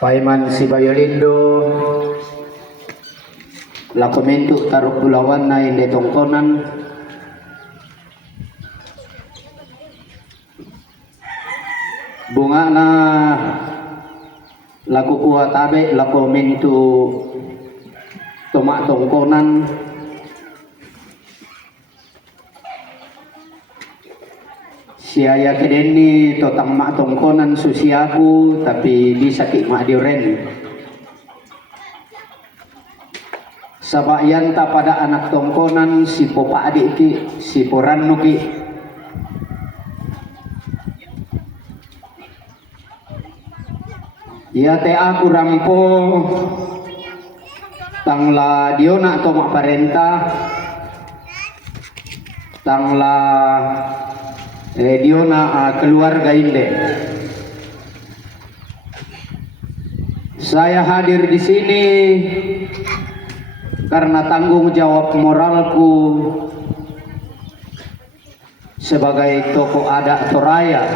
Paiman si Bayolindo lakomentu taruk bulawan na inde tongkonan bunga na laku kuat tabe lakomentu tomak tongkonan siaya kedeni totang mak tongkonan susiaku tapi bisa ki mak dioren sabayan ta pada anak tongkonan si popa adik ki si poranno ki ya te aku rampo tangla diona tomak parenta tangla diona keluarga inde. Saya hadir di sini karena tanggung jawab moralku sebagai tokoh adat Toraya.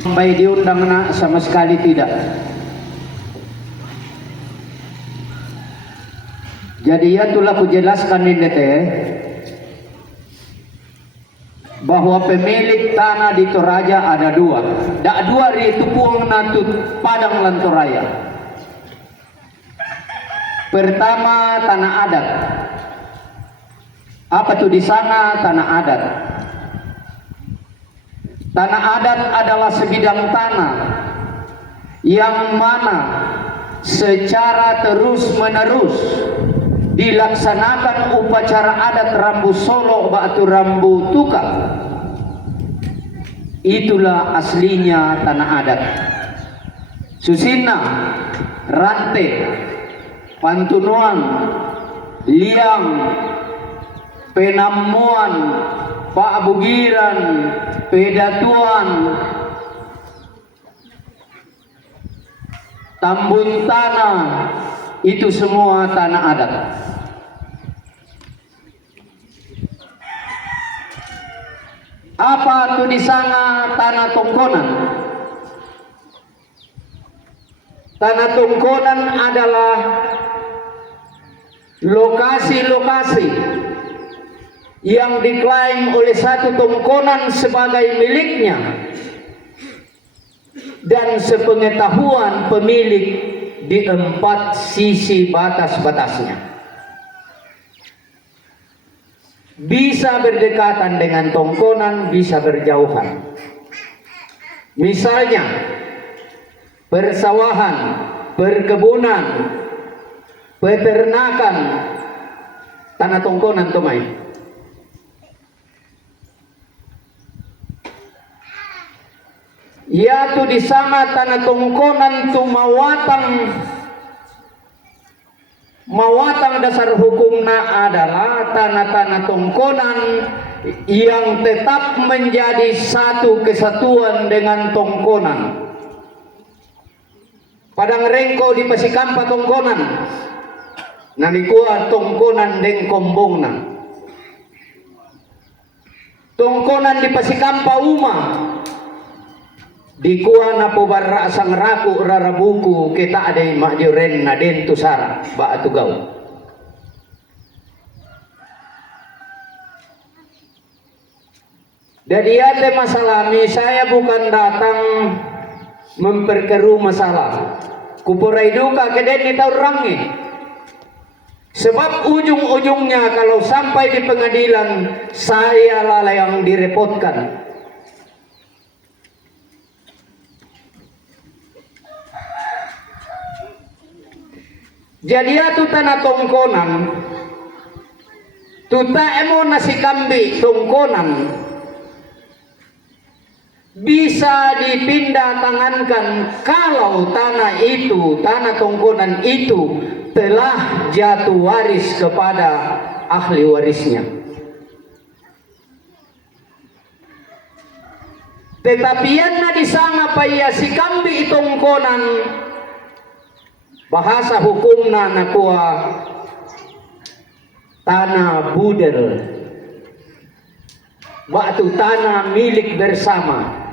Sampai diundang nak sama sekali tidak. Jadi ya itulah ku jelaskan ini teh bahwa pemilik tanah di Toraja ada dua. Dak dua itu puang natut padang lan Toraya. Pertama tanah adat. Apa tuh di sana tanah adat? Tanah adat adalah sebidang tanah yang mana secara terus-menerus dilaksanakan upacara adat rambu solo batu rambu tukang. Itulah aslinya tanah adat. Susina, Rante, Pantunuan, Liang, Penamuan, Pak Bugiran, Pedatuan, Tambun Tanah, itu semua tanah adat. Apa tuh di sana tanah tongkonan? Tanah tongkonan adalah lokasi-lokasi yang diklaim oleh satu tongkonan sebagai miliknya dan sepengetahuan pemilik di 4 sisi batas-batasnya. Bisa berdekatan dengan tongkonan, bisa berjauhan. Misalnya persawahan, perkebunan, peternakan, tanah tongkonan tomai. Ya tu di sana tanah tongkonan tu mawatang dasar hukumna adalah tanah-tanah tongkonan yang tetap menjadi satu kesatuan dengan tongkonan. Padang rengko di Pasikampa tongkonan, nanikua tongkonan deng kombongna. Tongkonan di Pasikampa Uma, di kuah na po barra sang raku rarabuku kita ada mak dioren na den tusara ba atugau. Jadi ada masalah saya bukan datang memperkeruh masalah. Kupurai duka keden ni tau rangi. Sebab ujung-ujungnya kalau sampai di pengadilan saya lah yang direpotkan. Jadi itu tanah tongkonan tuta emo nasi kambi tongkonan bisa dipindah tangankan kalau tanah itu, tanah tongkonan itu telah jatuh waris kepada ahli warisnya. Tetapi yang di sana paya si kambi tongkonan bahasa hukumna nakua tanah budel, waktu tanah milik bersama.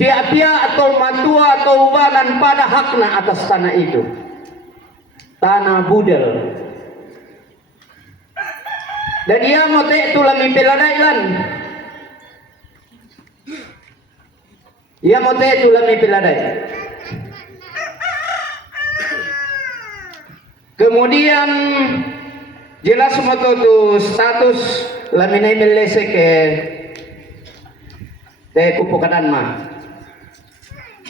pia-pia atau matua atau ubanan pada hakna atas tanah itu. Tanah budel. Dan dia mau tulah mipiladailan. Ia mau tulah mipiladai. Kemudian jelas mo tu status laminay melese ke te kupukanan ma.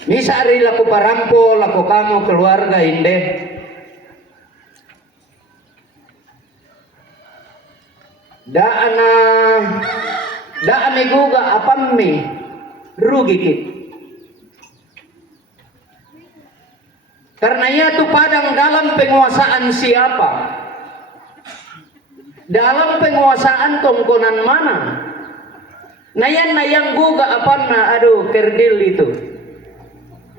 Misa ari laku parampo laku kamu keluarga inde. Daan guga apam mi rugi kit. Karena ia tu padang dalam penguasaan siapa? Dalam penguasaan tongkonan mana? Nayang guga apa na aduh kerdil itu.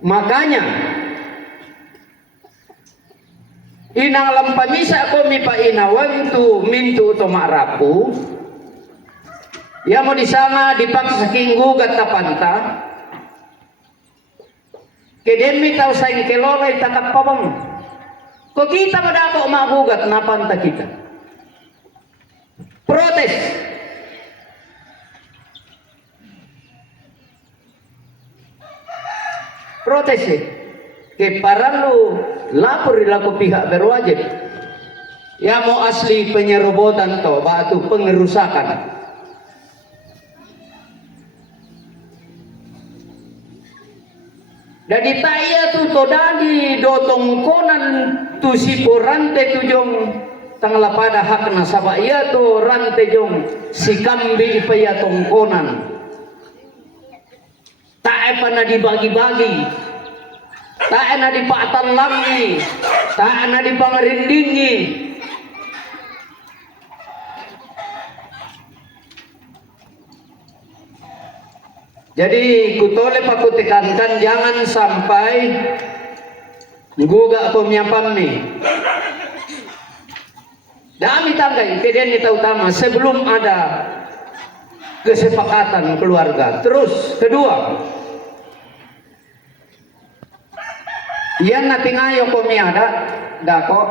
Makanya inang lampamisa ko mi pa inawan tu mintu to marapu. Ya mo disanga dipaksa saking gugat tapanta. Kedemi tau saing kelolay takap pabang. Kung kita madako magugat napanta kita. Protes. Protes eh. Ke paralu lapor ilaku pihak berwajib. Ya mau asli penyerobotan to, batu pengerusakan. Dari taya tu todadi dotong konan tu si porante tu jong tangla pada hak nasaba ia tu rante jong si kambi ipaya tongkonan tak apa na dibagi-bagi tak na dipatan langi tak na dipangerindingi. Jadi kutole paku tekankan jangan sampai guga pemiapan nih. Dami tanggai keden kita utama sebelum ada kesepakatan keluarga. Terus kedua, yang nating ayo komiada dako.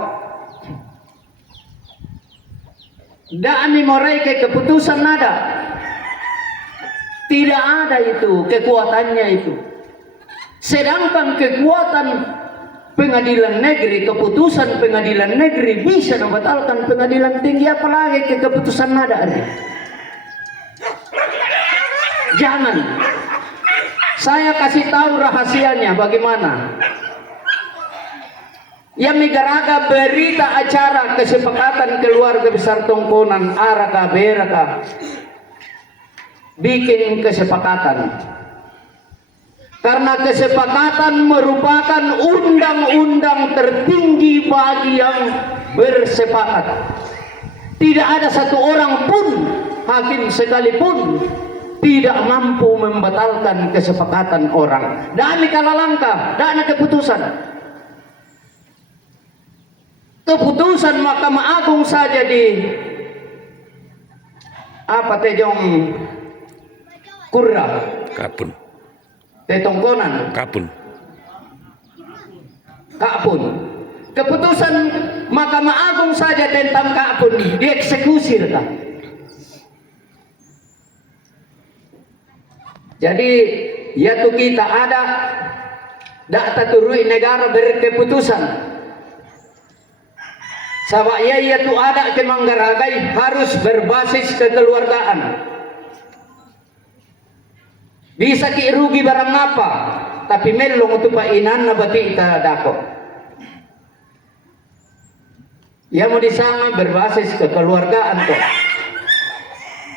Dami morai ke keputusan nada. Tidak ada itu kekuatannya itu. Sedangkan kekuatan pengadilan negeri, keputusan pengadilan negeri bisa membatalkan pengadilan tinggi, apalagi ke keputusan nada. Jangan. Saya kasih tahu rahasianya bagaimana. Yang megaraga berita acara kesepakatan keluarga besar tongkonan araka beraka. Bikin kesepakatan karena kesepakatan merupakan undang-undang tertinggi bagi yang bersepakat. Tidak ada satu orang pun, hakim sekalipun tidak mampu membatalkan kesepakatan orang. Dan kala langkah, dan keputusan Mahkamah Agung saja di apa tejong kurra kapun tetongkonan kapun keputusan Mahkamah Agung saja tentang kapun dieksekusi kah? Jadi ya tuh kita ada dak turui negara berkeputusan sabak ya tuh ada kemanggaragai harus berbasis kekeluargaan. Bisa ki rugi barang apa, tapi melong itu painan na bati ita dako. Ya mau disanga berbasis kekeluargaan to.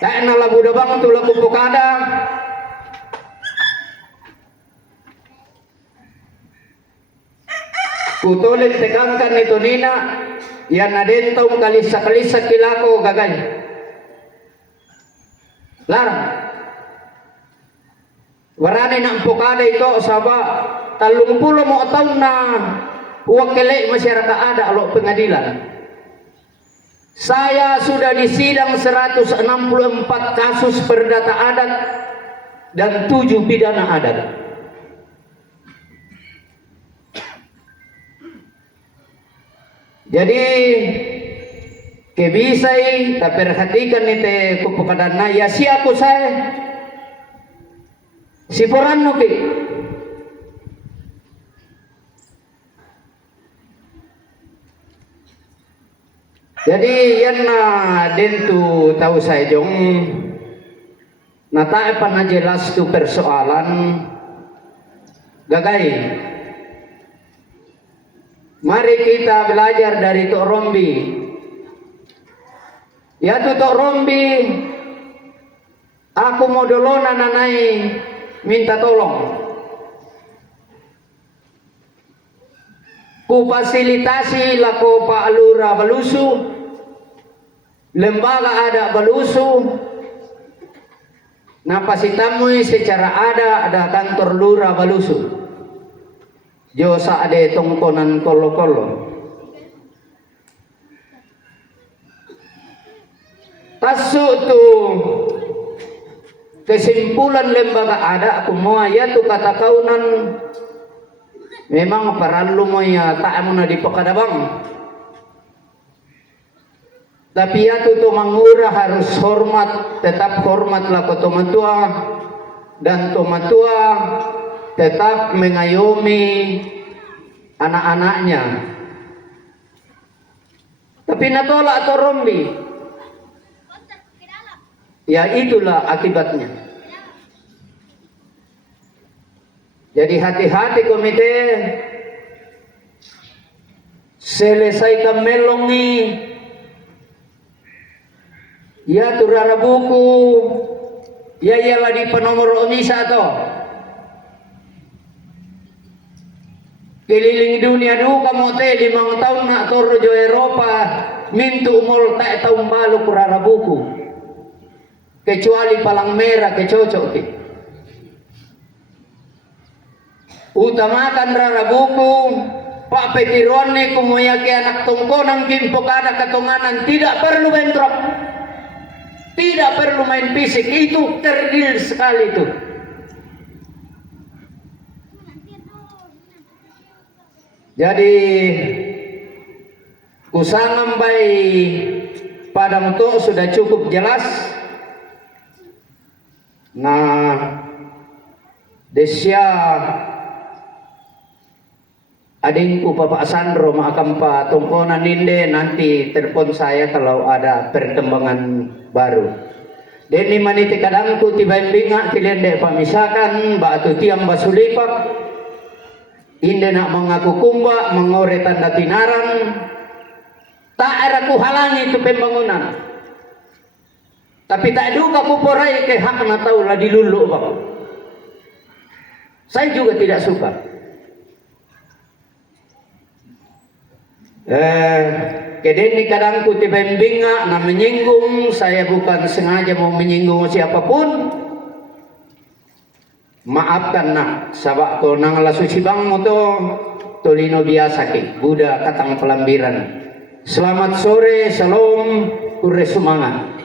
Tak nala buda bang tu laku pokada. Kutolen tekankan itu nina, yan na dentong kalisa-kalisa kilako gagay. Larang. Warani na empukada ito saba 30 mo taon na wakilay masyarakat ada alo pengadilan. Saya sudah disidang 164 kasus perdata adat dan 7 pidana adat. Jadi kebisai tak perhatikan nite kupukadana ya siapa saya si poranno ke. Jadi yan na dentu tahu saya jong natae pa na jelas tu persoalan gagay. Mari kita belajar dari Tok Rombi. Ya tu Tok Rombi, aku mau dolona nanai minta tolong. Ku fasilitasi lako Pak Lura Balusu, lembaga ada Balusu, napasitamui secara ada kantor Lura Balusu. Josa ade tongkonan kolo-kolo. Tasu tu kesimpulan lembaga ada aku mau ya tu kata kaunan memang perlu mo ya tak mo na di pakadabang. Tapi ya tu mangura harus hormat, tetap hormatlah ke tomatua dan tomatua tetap mengayomi anak-anaknya. Tapi natolak Tok Rombi. Ya itulah akibatnya. Jadi hati-hati komite. Selesaikan melongi. Ya turara buku. Ya ialah di penomor omisa toh. Keliling dunia dulu kamu teh 5 tahun nak torjo Eropa mintu umur tak tahun balu kurara buku kecuali palang merah kecocok ke. Utamakan rara buku Pak Petirone kumuyaki anak tongkonang kimpok ada ketonganan tidak perlu bentrok, tidak perlu main fisik, itu terdil sekali itu. Jadi kusangam bayi padang tu sudah cukup jelas. Nah, desya adingku Bapak Sandro akan pa tongkonan ninde nanti telepon saya kalau ada perkembangan baru. Deni maniti kadangku tiba binga tilende pamisakan batu tiang basulipak. Inde nak mengaku kumba mengore tanda tinaran tak ada ku halangi itu pembangunan. Tapi tak duga ku porai ke hak na tahu lah dilulu Bapak. Saya juga tidak suka. Kedeni kadang ku tiba binga na menyinggung, saya bukan sengaja mau menyinggung siapapun. Maafkan nak, sabak ko nang lasusi bang mo to tolino biasa ke Buddha katang pelambiran. Selamat sore, salam, kure semangat.